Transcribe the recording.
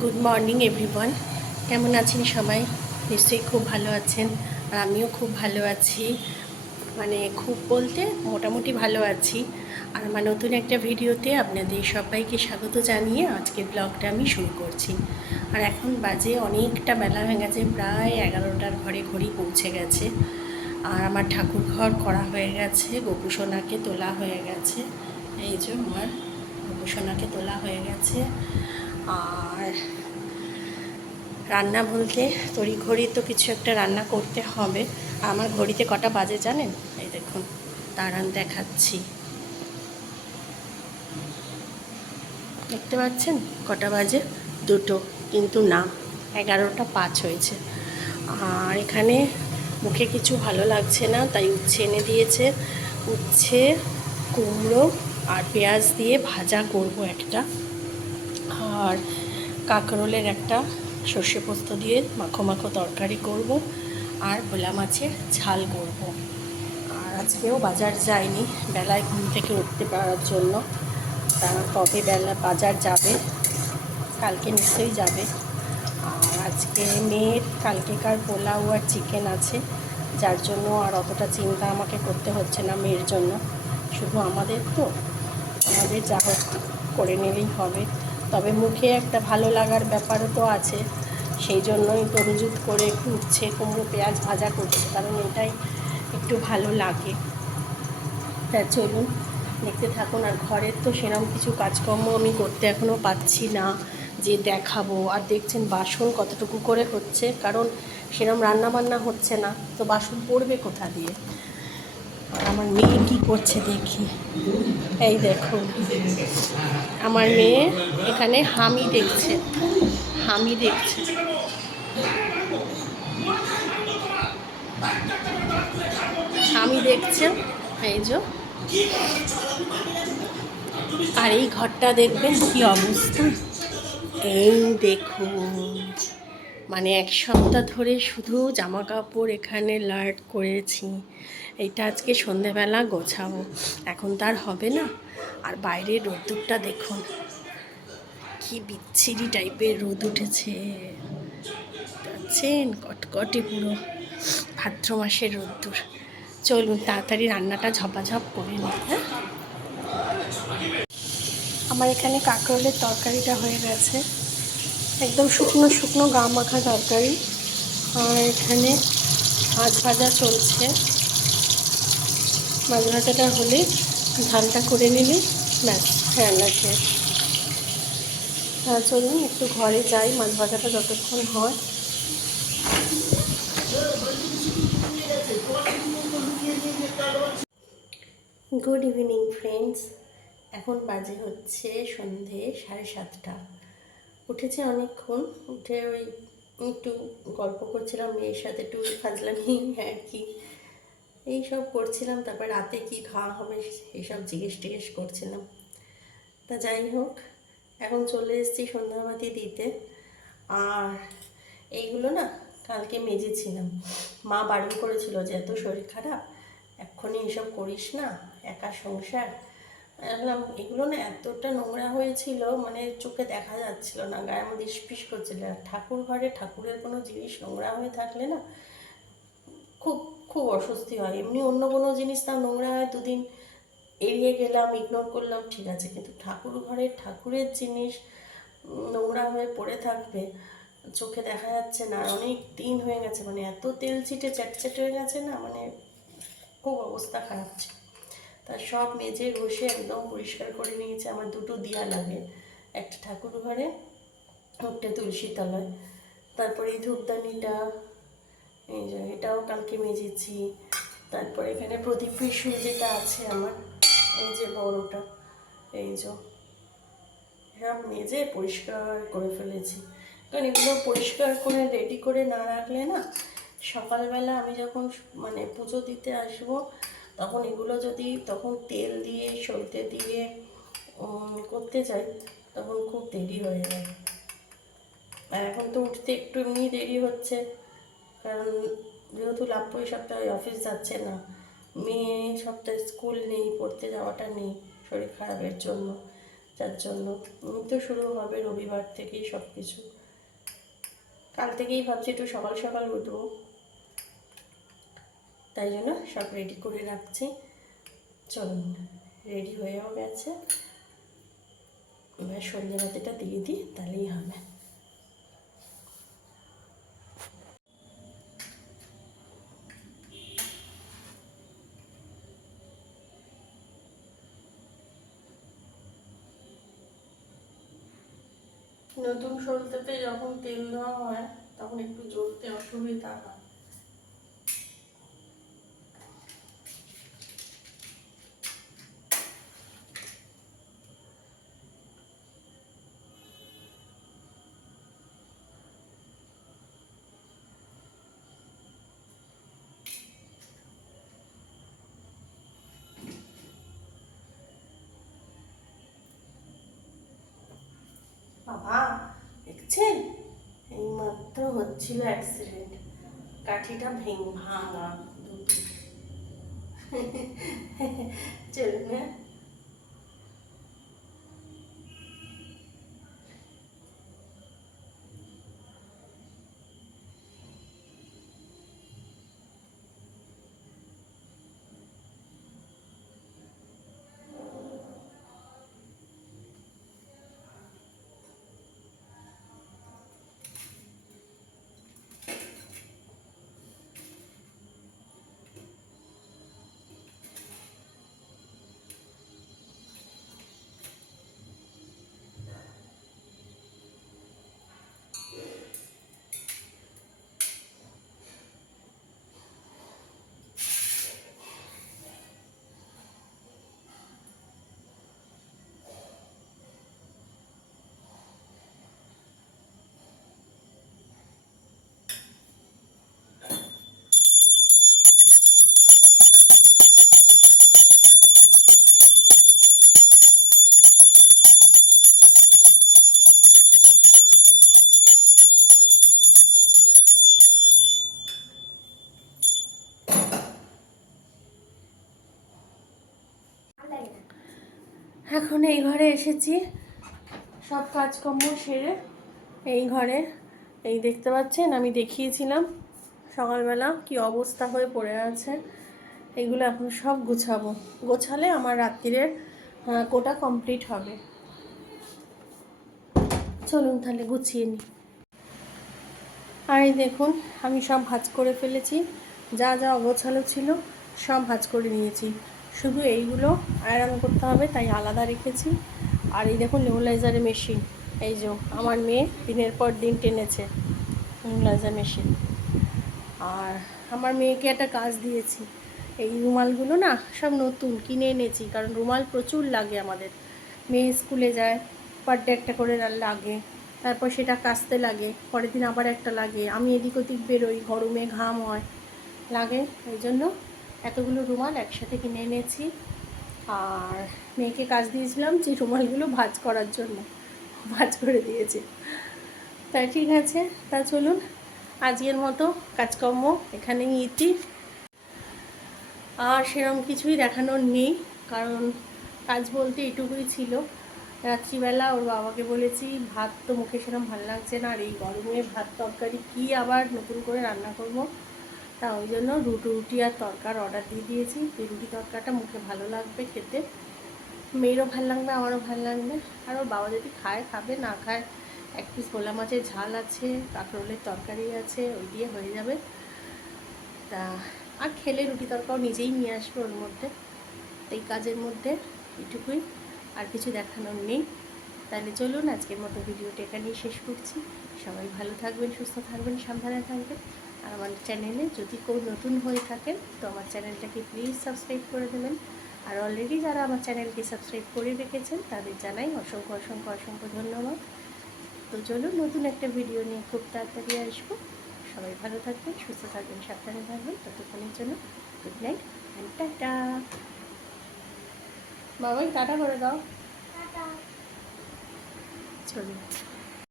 Good morning everyone. কেমন আছেন সবাই? নিশ্চয়ই খুব ভালো আছেন। আর আমিও খুব ভালো আছি, মানে খুব বলতে মোটামুটি ভালো আছি। আর আমার নতুন একটা ভিডিওতে আপনাদের সবাইকে স্বাগত জানিয়ে আজকের ব্লগটা আমি শুরু করছি। আর এখন বাজে অনেকটা বেলা হয়ে গেছে, প্রায় 11টার ঘরে ঘড়ি পৌঁছে গেছে। আর আমার ঠাকুর ঘর করা হয়ে গেছে, গোপুসোনাকে তোলা হয়ে গেছে। এই যে আমার গোপুসোনাকে তোলা হয়ে গেছে। আর রান্না বলতে তড়িঘড়ি তো কিছু একটা রান্না করতে হবে। আমার ঘড়িতে কটা বাজে জানেন? এই দেখুন, দাঁড়ান দেখাচ্ছি। দেখতে পাচ্ছেন কটা বাজে? দুটো, কিন্তু না, 11টা 5 হয়েছে। আর এখানে মুখে কিছু ভালো লাগছে না, তাই উচ্ছে এনে দিয়েছে। উচ্ছে, কুমড়ো আর পেঁয়াজ দিয়ে ভাজা করব একটা, আর কাঁকরোলের একটা সর্ষে পোস্ত দিয়ে মাখো মাখো তরকারি করব, আর ভোলা মাছের ঝাল করব। আর আজকেও বাজার যায়নি বেলায় ঘুম থেকে উঠতে পারার জন্য। তা কবে বেলা বাজার যাবে? কালকে নিশ্চয়ই যাবে। আর আজকে মেয়ের কালকেকার পোলাও আর চিকেন আছে, যার জন্য আর অতটা চিন্তা আমাকে করতে হচ্ছে না মেয়ের জন্য। শুধু আমাদের তো, আমাদের যা হোক করে নিলেই হবে। তবে মুখে একটা ভালো লাগার ব্যাপারও তো আছে, সেই জন্যই তরুজুত করে একটু উচ্ছে কুমড়ো পেঁয়াজ ভাজা করছে, কারণ এটাই একটু ভালো লাগে। তা চলুন দেখতে থাকুন। আর ঘরের তো সেরকম কিছু কাজকর্ম আমি করতে এখনও পাচ্ছি না যে দেখাবো। আর দেখছেন বাসন কতটুকু করে হচ্ছে, কারণ সেরকম রান্না বান্না হচ্ছে না, তো বাসন পড়বে কোথা দিয়ে। আর আমার মেয়ে কী করছে দেখি, এই দেখুন আমার মেয়ে এখানে হামি দেখছে, হামি দেখছে। হামি দেখছেন, এই যে। আর এই ঘরটা দেখবেন কি অবস্থা, এই দেখুন, মানে এক সপ্তাহ ধরে শুধু জামা কাপড় এখানে লাট করেছি। এইটা আজকে সন্ধেবেলা গোছাবো, এখন তার হবে না। আর বাইরের রোদ্দুরটা দেখুন, কি বিচ্ছিরি টাইপের রোদ উঠেছে, দেখছেন? কটকটে পুরো ভাদ্র মাসের রোদ্দুর। চলুন তাড়াতাড়ি রান্নাটা ঝপাঝপ করে নিই। হ্যাঁ, আমার এখানে কাঁকরোলের তরকারিটা হয়ে গেছে, একদম শুকনো শুকনো গা মাখা তরকারি। আর এখানে মাছ ভাজা চলছে, মাছ ভাজাটা হলে ঝালটা করে নিলে ব্যাস রান্না শেষ। চলুন একটু ঘরে যাই, মাছ ভাজাটা যতক্ষণ হয়। গুড ইভিনিং ফ্রেন্ডস, এখন বাজে হচ্ছে সন্ধে 7:30। উঠেছে অনেকক্ষণ, উঠে ওই একটু গল্প করছিলাম মেয়ের সাথে, একটু ফাজলামি আর কি এইসব করছিলাম। তারপর রাতে কি খাওয়া হবে এইসব জিজ্ঞেস করছিলাম। তা যাই হোক, এখন চলে এসেছি সন্ধ্যাবাতি দিতে। আর এইগুলো না কালকে মেজেছিলাম, মা বারণ করেছিল যে এত শরীর খারাপ, এক্ষুনি এসব করিস না, একা সংসার। বললাম এগুলো না এতটা নোংরা হয়েছিল, মানে চোখে দেখা যাচ্ছিল না, গায়ের মধ্যে ইস্পিস করছিল। আর ঠাকুর ঘরে ঠাকুরের কোনো জিনিস নোংরা হয়ে থাকলে না খুব খুব অস্বস্তি হয়। এমনি অন্য কোনো জিনিস তার নোংরা হয়, দুদিন এড়িয়ে গেলাম, ইগনোর করলাম, ঠিক আছে, কিন্তু ঠাকুর ঘরের ঠাকুরের জিনিস নোংরা হয়ে পড়ে থাকবে, চোখে দেখা যাচ্ছে না। আর অনেক দিন হয়ে গেছে, মানে এত তেল ছিটে চ্যাটচ্যাট হয়ে গেছে না, মানে খুব অবস্থা খারাপ ছিল। তা সব মেজে ঘষে একদম পরিষ্কার করে নিয়েছে। আমার দুটো দিয়া লাগে, একটা ঠাকুর ঘরে, একটা তুলসী তলায়। তারপরে এই ধূপদানিটা, এই যে এটাও কালকে মেজেছি। তারপরে এখানে প্রদীপ পিসুল যেটা আছে আমার, এই যে বড়টা, এই যে সব মেজে পরিষ্কার করে ফেলেছি। কারণ এগুলো পরিষ্কার করে রেডি করে না রাখলে না, সকালবেলা আমি যখন মানে পুজো দিতে আসবো, তখন এগুলো যদি তখন তেল দিয়ে সলতে দিয়ে করতে যাই, তখন খুব দেরি হয়ে যায়। আর এখন তো উঠতে একটু এমনি দেরি হচ্ছে, কারণ যেহেতু লাপ্পু এই সপ্তাহে অফিস যাচ্ছে না, মেয়ে সপ্তাহে স্কুল নেই, পড়তে যাওয়াটা নেই শরীর খারাপের জন্য, যার জন্য তো শুরু হবে রবিবার থেকেই সব কিছু। কাল থেকেই ভাবছি একটু সকাল সকাল উঠবো, তাই জন্য সব রেডি করে রাখছি। চলুন, রেডি হয়েও গেছে, এবার সন্ধ্যেবাতিটা দিয়ে দিই, তাহলেই হবে। নতুন সরষেতে যখন তেল দেওয়া হয় তখন একটু জ্বলতে অসুবিধা হয়। বাবা দেখছেন, এইমাত্র হচ্ছিল অ্যাক্সিডেন্ট, কাঠিটা ভাঙা দুটো। চলুন না। এখন এই ঘরে এসেছি, সব কাজকর্ম সেরে এই ঘরে, এই দেখতে পাচ্ছেন আমি দেখিয়েছিলাম সকালবেলা কি অবস্থা হয়ে পড়ে আছে, এগুলো এখন সব গুছাবো। গোছালে আমার রাত্রিরের কোটা কমপ্লিট হবে। চলুন তাহলে গুছিয়ে নিই। আর এই দেখুন আমি সব ভাঁজ করে ফেলেছি, যা যা অগোছালো ছিল সব ভাঁজ করে নিয়েছি, শুধু এইগুলো আয়রন করতে হবে তাই আলাদা রেখেছি। আর এই দেখুন নেবুলাইজারের মেশিন, এই যে আমার মেয়ে দিনের পর দিন টেনেছে নেবুলাইজার মেশিন। আর আমার মেয়েকে একটা কাজ দিয়েছি, এই রুমালগুলো না সব নতুন কিনে এনেছি, কারণ রুমাল প্রচুর লাগে আমাদের, মেয়ে স্কুলে যায়, পার ডে একটা করে লাগে, তারপর সেটা কাচতে লাগে, পরের দিন আবার একটা লাগে, আমি এদিক ওদিক বেরোই, গরমে ঘাম হয়, লাগে, ওই জন্য এতগুলো রুমাল একসাথে কিনে এনেছি। আর মেয়েকে কাজ দিয়েছিলাম যে রুমালগুলো ভাঁজ করার জন্য, ভাঁজ করে দিয়েছে। তাই ঠিক আছে, তা চলুন আজকের মতো কাজকর্ম এখানেই ইতি। আর সেরকম কিছুই দেখানোর নেই, কারণ কাজ বলতে এটুকুই ছিল। রাত্রিবেলা ওর বাবাকে বলেছি ভাত তো মুখে সেরকম ভালো লাগছে না, আর এই গরমে ভাত তরকারি কী আবার নতুন করে রান্না করব, তা ওই জন্য রুটি আর তরকার অর্ডার দিয়ে দিয়েছি। এই রুটি তরকাটা মুখে ভালো লাগবে খেতে, মেয়েরও ভালো লাগবে, আমারও ভালো লাগবে। আর ওর বাবা যদি খায় খাবে, না খায় এক পিস ভোলা মাছের ঝাল আছে, কাঁকরোলের তরকারি আছে, ওই দিয়ে হয়ে যাবে। তা আর খেলে রুটি তরকাও নিজেই নিয়ে আসবে ওর মধ্যে। এই কাজের মধ্যে এটুকুই, আর কিছু দেখানোর নেই। তাহলে চলুন আজকের মতো ভিডিওটা এখানেই শেষ করছি। সবাই ভালো থাকবেন, সুস্থ থাকবেন, সাবধানে থাকবেন। আর আমার চ্যানেলে যদি কেউ নতুন হয়ে থাকেন তো আমার চ্যানেলটাকে প্লিজ সাবস্ক্রাইব করে দেবেন। আর অলরেডি যারা আমার চ্যানেলকে সাবস্ক্রাইব করে রেখেছেন তাদের জানাই অসংখ্য অসংখ্য অসংখ্য ধন্যবাদ। তো চলুন নতুন একটা ভিডিও নিয়ে খুব তাড়াতাড়ি আসবো। সবাই ভালো থাকবেন, সুস্থ থাকবেন, সাবধানে থাকবেন। ততক্ষণের জন্য গুড নাইট অ্যান্ড টাটা। বাবাই টাটা করে দাও। চলুন।